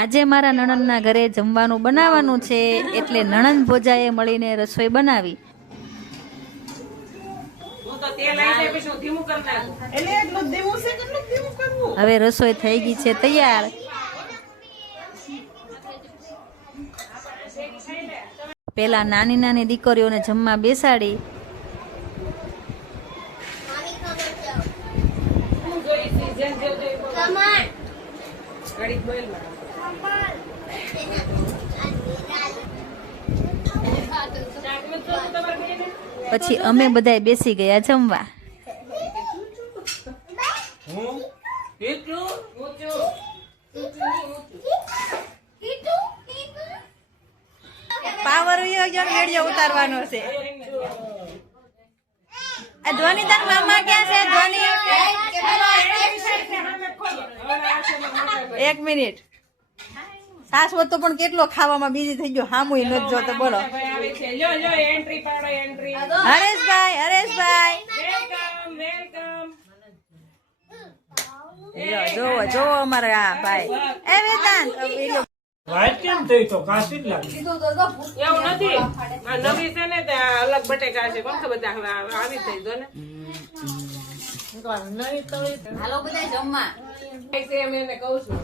આજે મારા નણંદના ઘરે જમવાનું બનાવવાનું છે એટલે નણંદ ભોજાએ મળીને રસોઈ બનાવી. હવે રસોઈ થઈ ગઈ છે તૈયાર. પેલા નાની નાની દીકરીઓને જમવા બેસાડી. પછી અમે બધાય બેસી ગયા જમવા. પાવર વિડિયો ઉતારવાનો છે. આ ધ્વનિ તાર મામા ક્યાં છે? ધ્વનિ 1 મિનિટ. સાસવત તો પણ કેટલો ખાવામાં બીજી થઈ ગયો. હામુય નથી જોતો. બોલો હરેશભાઈ જોવો જોવો અમારે આ ભાઈ એ વેદાંત વાત કેમ થઈ તો કાશી જ લાગી. એવું નથી. આ નવી છે ને ત્યાં અલગ બટેકા છે પણ બધા આવી થઈ દો ને. હાલો બધા જમવા. એમ એને કહું છું.